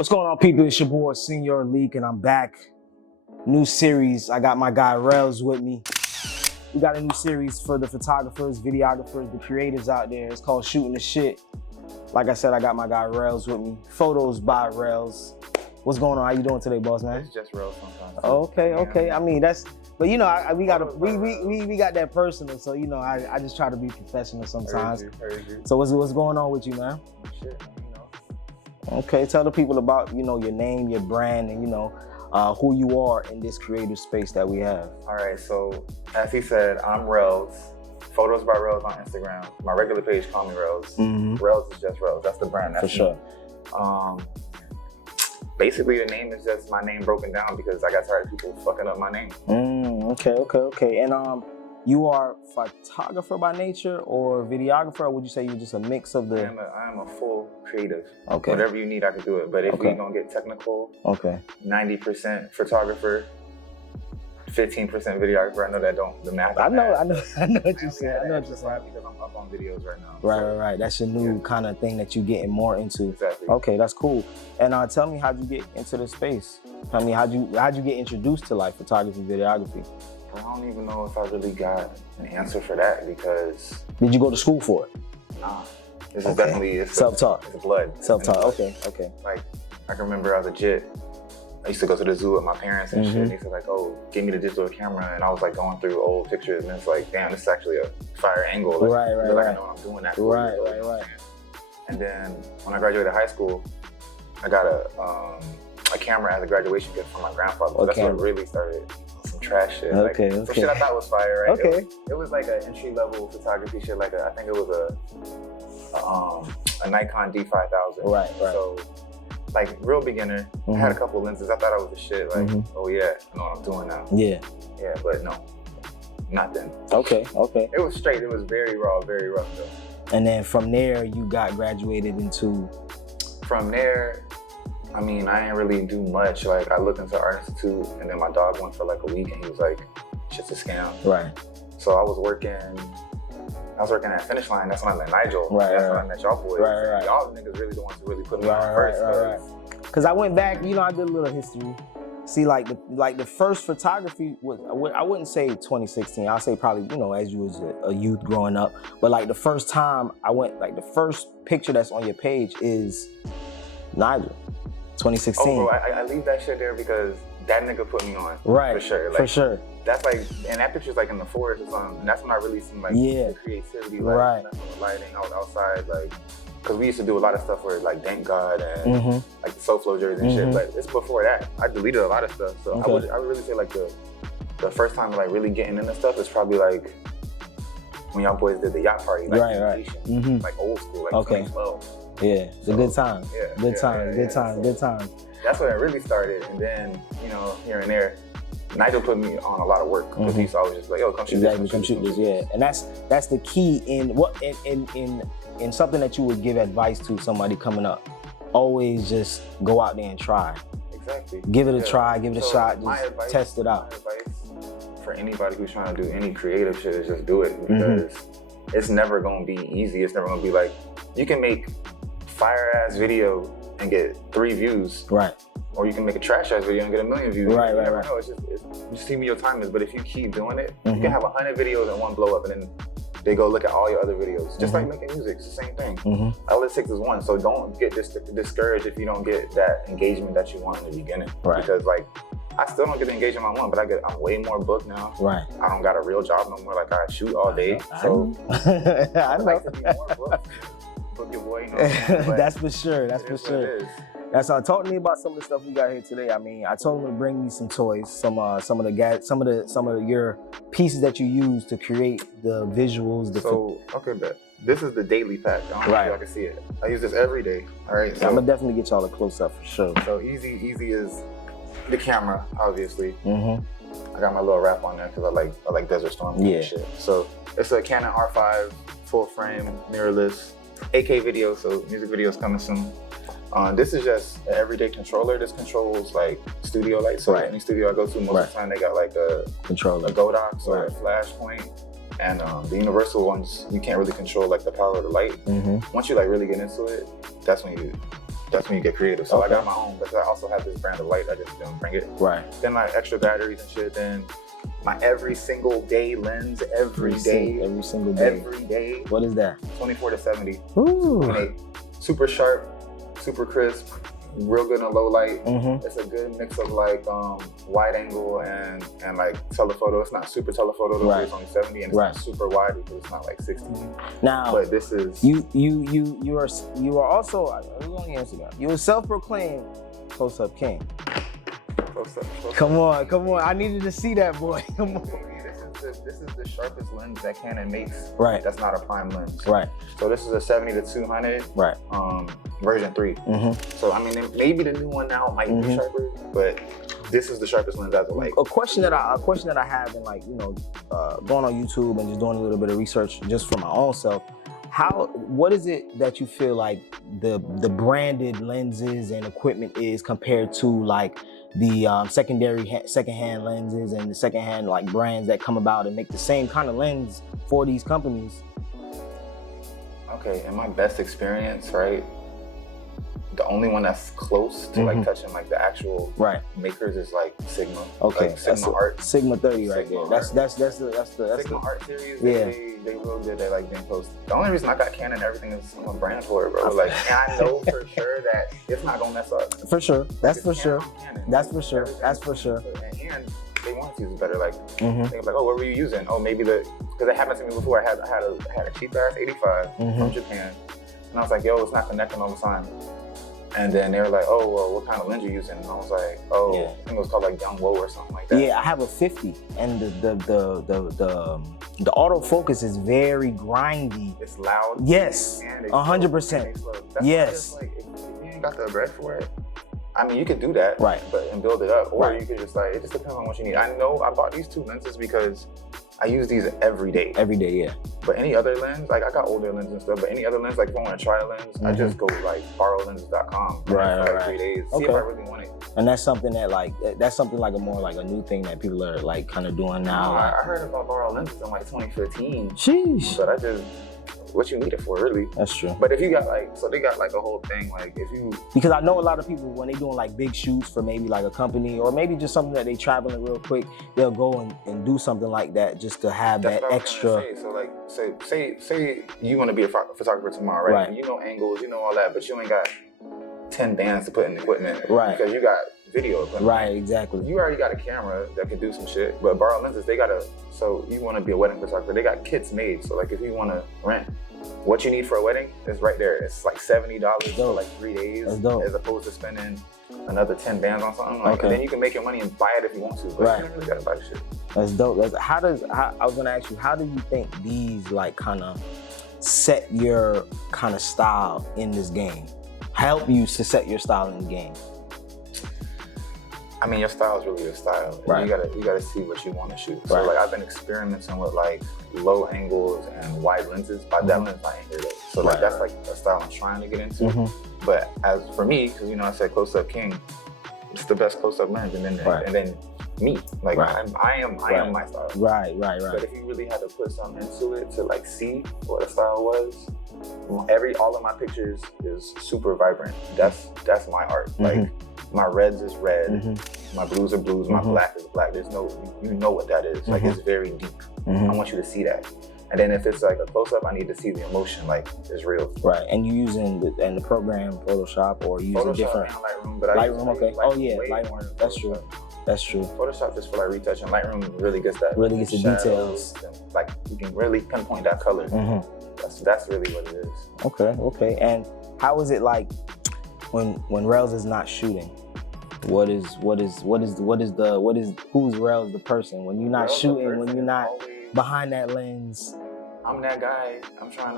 What's going on, people? It's your boy, Senior Leak, and I'm back. New series. I got my guy, Relz, with me. We got a new series for the photographers, videographers, the creatives out there. It's called Shootin' the Shit. Like I said, I got my guy, Relz, with me. Photos by Relz. What's going on? How you doing today, boss man? It's just Relz sometimes. Okay. I mean, that's, but you know, we got that personal, so you know, I just try to be professional sometimes. Heard you. So what's going on with you, man? Shit, Okay, tell the people about, you know, your name, your brand, and you know, who you are in this creative space that we have. All right, so as he said, I'm Relz. Photos by Relz on Instagram. My regular page, call me Relz. Relz is just Relz. That's the brand. That's for sure. Basically, the name is just my name broken down because I got tired of people fucking up my name. Okay. And you are photographer by nature or videographer, or would you say you're just a mix of the? I am a full creative. Okay. Whatever you need, I can do it. But if we're gonna get technical, 90% photographer, 15% videographer. I know that don't the math. I know what you said. I know what you said. Because I'm up on videos right now. Right. That's your new kind of thing that you're getting more into. Exactly. Okay, that's cool. And tell me, how'd you get into the space? Tell me, how'd you get introduced to like photography, videography? I don't even know if I really got an answer for that because. Did you go to school for it? Nah. This is definitely self-taught. It's blood. Self-taught. Okay. Like I can remember I was legit. I used to go to the zoo with my parents and shit. And they used to like, oh, give me the digital camera, and I was like going through old pictures, and it's like, damn, this is actually a fire angle. Like, right. Like I know what I'm doing that. Right. And then when I graduated high school, I got a camera as a graduation gift from my grandfather. So that's what really started. Some trash shit. Some shit I thought was fire, right? Okay. It was like an entry-level photography shit. Like I think it was a Nikon D5000. Right. So like real beginner. I had a couple lenses. I thought I was the shit. Like, oh yeah, I know what I'm doing now. Yeah, but no, not then. Okay. It was straight. It was very raw, very rough though. And then from there, you got graduated into. From there, I mean, I didn't really do much. Like, I looked into Art Institute, and then my dog went for like a week, and he was like, "Shit's a scam." Right. So I was working at Finish Line. That's when I met Nigel. That's when I met y'all boys. Right. Y'all niggas really the ones who really put me on first. Right. Because I went back, you know, I did a little history. See, like the first photography was, I wouldn't say 2016. I'll say probably, you know, as you was a youth growing up. But like the first time I went, like the first picture that's on your page is Nigel, 2016. Oh, bro, I leave that shit there because that nigga put me on. Right. For sure. Like, for sure. That's like, and that picture's like in the forest or something. And that's when I really seen like the creativity, like the lighting. I was outside, like, because we used to do a lot of stuff where like Thank God and like the SoFlo jerseys and shit. But it's before that. I deleted a lot of stuff. So I would really say like the first time like really getting into stuff is probably like when y'all boys did the yacht party, like like old school, like 2012. Yeah, the good times. Good times. That's when it really started, and then you know here and there. Nigel put me on a lot of work because he's always just like, yo, come shoot this. Come shoot this, yeah. And that's the key in something that you would give advice to somebody coming up. Always just go out there and try. Exactly. Give it a try, give it a shot, just test it out. My advice for anybody who's trying to do any creative shit is just do it because it's never gonna be easy. It's never gonna be like, you can make fire ass video and get 3 views. Right. Or you can make a trash ass video and get 1 million views. Right. No, it's just see what your time is. But if you keep doing it, you can have 100 videos and one blow up, and then they go look at all your other videos. Just like making music, it's the same thing. All it takes is one. So don't get discouraged if you don't get that engagement that you want in the beginning. Right. Because like, I still don't get the engagement I want, but I'm way more booked now. Right. I don't got a real job no more. Like I shoot all day. So I'd like to be more booked. Book your boy, you know. That's for sure. That's for sure. That's talk to me about some of the stuff we got here today. I mean, I told him to bring me some toys, some of your pieces that you use to create the visuals. Bet. This is the daily pack. I don't know if y'all can see it. I use this every day. All right. So I'm gonna definitely get y'all a close up for sure. So easy is the camera, obviously. I got my little wrap on there because I like Desert Storm and shit. So it's a Canon R5 full frame mirrorless 8K video. So music videos coming soon. This is just an everyday controller. This controls like studio lights. So any studio I go to, most of the time they got like a controller, a Godox or a flash point. And the universal ones, you can't really control like the power of the light. Once you like really get into it, that's when you that's when you get creative. So Okay. I got my own, but I also have this brand of light. I just don't bring it. Right. Then like extra batteries and shit. Then my every single day lens, every day. Every single day. Every day. What is that? 24 to 70. Ooh. 28. Super sharp, super crisp, real good in low light. Mm-hmm. It's a good mix of like wide angle and like telephoto. It's not super telephoto though, Right. it's only 70, and it's Right. not super wide because it's not like 16. Now, But this is you are also, it was on your Instagram. You were self-proclaimed close-up king. close up. Come on. I needed to see that, boy. Come on. This is the sharpest lens that Canon makes. Right. That's not a prime lens. Right. So this is a 70 to 200. Right. Version 3. Mm-hmm. So I mean, maybe the new one now might be sharper, but this is the sharpest lens as of like. A question that I have, and like, you know, going on YouTube and just doing a little bit of research just for my own self. What is it that you feel like the branded lenses and equipment is compared to like the secondhand lenses and the secondhand like brands that come about and make the same kind of lens for these companies? Okay, in my best experience, right? The only one that's close to like touching like the actual Right. makers is like Sigma. Okay. Like Sigma Art. Sigma 30 right Sigma there. Art. That's Sigma the Art series. Yeah. They real good. They like being close. The only reason I got Canon, everything is I'm a brand for it, bro. Like, and I know for sure that it's not gonna mess up. for sure. That's It's for sure. Canon. That's for sure. Everything. That's for sure. And they want to use it better. Like, Mm-hmm. they was like, oh, what were you using? Oh, maybe because it happened to me before. I had a cheap ass 85 from Japan, and I was like, yo, it's not connecting all the time. And then they were like, oh, well, what kind of lens you using? And I was like, oh, Yeah. I think it was called like Young Woe or something like that. Yeah, I have a 50, and the autofocus is very grindy. It's loud. Yes, and it's 100%. slow. That's Yes. why it's like, if you ain't got the bread for it, I mean, you could do that, Right. but and build it up, or Right. you could just like, it just depends on what you need. I know I bought these two lenses because I use these every day. Every day, yeah. But any other lens, like I got older lenses and stuff, but any other lens, like if I want to try a lens, I just go like borrowlenses.com Right, for like right. 3 days, see Okay. if I really want it. And that's something that like a more like a new thing that people are like kind of doing now. I heard about borrow lenses in like 2015, Sheesh. but I just, what you need it for, really. That's true. But if you got like, so they got like a whole thing, like if you, Because I know a lot of people when they doing like big shoots for maybe like a company or maybe just something that they traveling real quick, they'll go and do something like that just to have that's that what I was extra. gonna say. So like, say you want to be a photographer tomorrow, right? Right. You know angles, you know all that, but you ain't got 10 bands to put in equipment, Right. Because you got video equipment. Right, exactly. You already got a camera that can do some shit, but borrow lenses, they gotta, so you wanna be a wedding photographer, they got kits made. So like if you wanna rent, what you need for a wedding is right there. It's like $70 for like 3 days, That's dope. as opposed to spending another 10 bands on something. Like, Okay. and then you can make your money and buy it if you want to, but Right. you don't really gotta buy the shit. That's dope. I was gonna ask you, how do you think these like kind of set your kind of style in this game? Help you to set your style in the game? I mean, your style is really your style. And Right. You gotta see what you want to shoot. So Right. like I've been experimenting with like low angles and wide lenses. By that lens, I ain't here though. So like Right, that's like a style I'm trying to get into. But as for me, because you know I said close up king, it's the best close up lens, and then Right. and then me, like Right. I am my style. Right. But if you really had to put something into it to like see what the style was, all of my pictures is super vibrant. That's my art. Like my reds is red, my blues are blues, my black is black. There's no, you know what that is. Like it's very deep. I want you to see that. And then if it's like a close up, I need to see the emotion, like it's real. Right. And you using the program Photoshop or you using Photoshop different and Lightroom, but Lightroom? Okay. Oh yeah, way more Lightroom. than That's Photoshop. true. That's true. Photoshop just for like retouching. Lightroom really gets that. Really gets the shadows details. and, like you can really pinpoint that color. That's really what it is. Okay. And how is it like when Relz is not shooting? Who's Relz the person when you're not Relz the shooting, when person you're not always- behind that lens? I'm that guy. I'm trying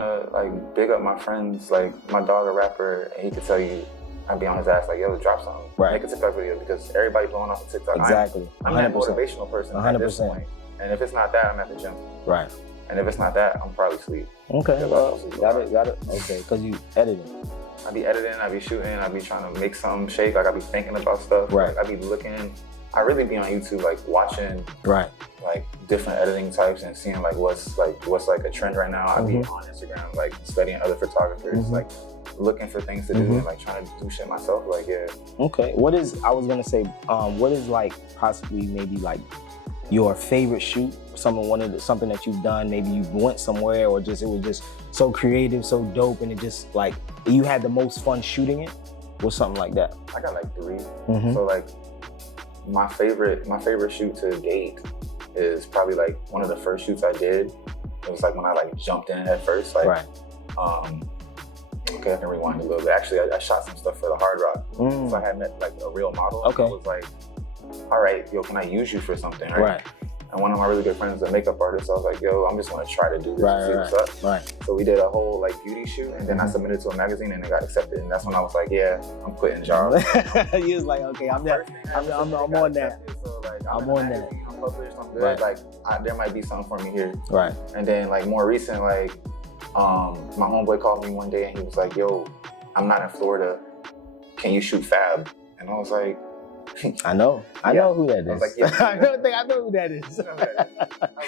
to like big up my friends. Like my dog a rapper, and he could tell you, I'd be on his ass like, yo, drop something. Right. Make a TikTok video because everybody blowing off of TikTok. Exactly. I'm that 100%. motivational person at this 100%. point. And if it's not that, I'm at the gym. Right. And if it's not that, I'm probably asleep. Okay. Yeah, Well, that's got it. Okay, because you editing. I be editing, I be shooting, I be trying to make something shake. Like I be thinking about stuff. Right. Like, I be looking I really be on YouTube like watching Right. like different editing types and seeing like what's like a trend right now. I be on Instagram like studying other photographers, like looking for things to do and like trying to do shit myself. Like Okay. What is what is like possibly maybe like your favorite shoot? Something that you've done, maybe you went somewhere or just it was just so creative, so dope, and it just like you had the most fun shooting it, or something like that? I got like 3. So like my favorite shoot to date is probably like one of the first shoots I did. It was like when I like jumped in head first. Like okay, I can rewind a little bit. Actually, I shot some stuff for the Hard Rock. So I had met like a real model. Okay. I was like, all right, yo, can I use you for something? Right. And one of my really good friends is a makeup artist. I was like, yo, I'm just gonna try to do this and see what's up. Right. So we did a whole like beauty shoot, and then I submitted to a magazine, and it got accepted. And that's when I was like, yeah, I'm quitting jobs. You was like, okay, I'm on that. So like, I'm on that. I'm published, I'm good. Like, there might be something for me here. Right. And then like more recent, like, my homeboy called me one day, and he was like, yo, I'm not in Florida. Can you shoot Fab? And I was like, I know who that is. I was like, yeah. I know who that is. I was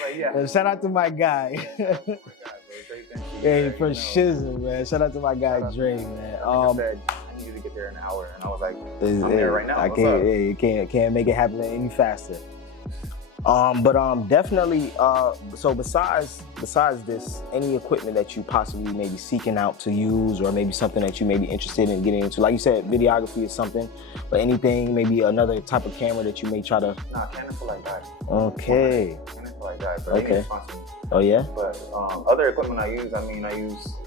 like, yeah. Shout out to my guy. Hey, for shizzle, man. Shout out to my guy Dre, man. I said, I need you to get there in an hour, and I was like, I'm there right now. I can't make it happen any faster. Definitely. So besides this, any equipment that you possibly maybe seeking out to use, or maybe something that you may be interested in getting into, like you said, videography is something, but anything, maybe another type of camera that you may try to. Nah, Canon for like that. Okay. Canon for like that. But okay. Me. Oh yeah. But other equipment I use,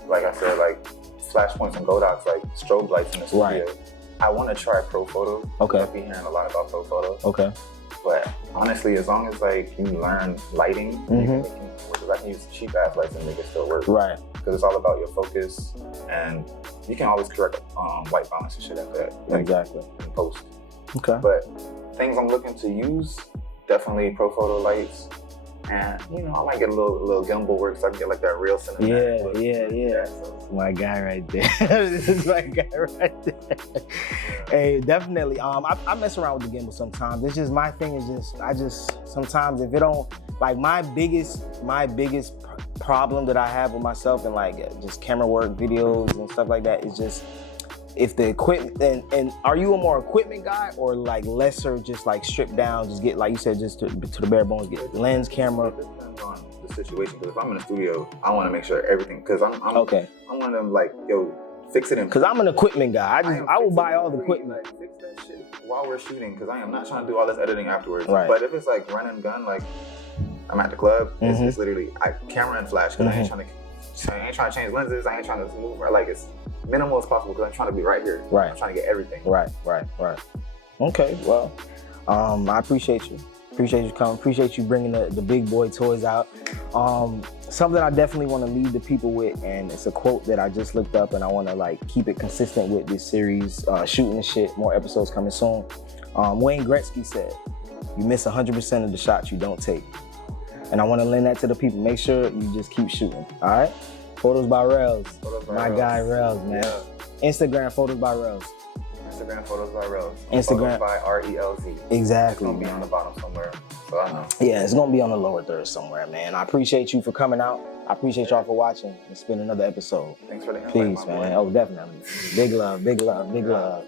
like I said, like flash points and Godox, like strobe lights in the studio. Right. I want to try Pro Photo. Okay. I've been hearing a lot about Pro Photo. Okay. But honestly, as long as like you learn lighting, because I can use cheap ass lights and make it still work. Right. Because it's all about your focus, and you can always correct white balance and shit like that. Like, exactly. In post. Okay. But things I'm looking to use, definitely Pro Photo lights. And I might get a little gimbal work, so I can get like that real cinematic look. Yeah. So. My guy right there. This is my guy right there. Hey, definitely. I mess around with the gimbal sometimes. It's just my thing is I just sometimes if it don't like my biggest problem that I have with myself and like just camera work, videos and stuff like that is just if the equipment and are you a more equipment guy or like lesser, just like stripped down, just get like you said, just to the bare bones, get lens, camera? It depends on the situation. Because if I'm in the studio, I want to make sure everything. Because I'm okay. I'm one of them like, yo, fix it in. Because I'm an equipment guy. I will buy all the equipment. Like, fix that shit while we're shooting. Because I am not trying to do all this editing afterwards. Right. But if it's like run and gun, like I'm at the club, it's literally camera and flash. Because I ain't trying to change lenses. I ain't trying to move. Like it's minimal as possible because I'm trying to be right here. Right. I'm trying to get everything. Right. Okay, well, I appreciate you. Appreciate you coming. Appreciate you bringing the big boy toys out. Something I definitely want to leave the people with, and it's a quote that I just looked up, and I want to like keep it consistent with this series, Shooting the Shit. More episodes coming soon. Wayne Gretzky said, "You miss 100% of the shots you don't take," and I want to lend that to the people. Make sure you just keep shooting. All right. Photos by Relz. My guy Relz, man. Yeah. Instagram Photos by Relz. Instagram Photos by Relz. Instagram Photos by RELZ. Exactly. It's gonna be on the bottom somewhere, so I know. Yeah, it's gonna be on the lower third somewhere, man. I appreciate you for coming out. I appreciate y'all for watching. It's been another episode. Thanks for the invite. Peace, man. Oh, definitely. Big love.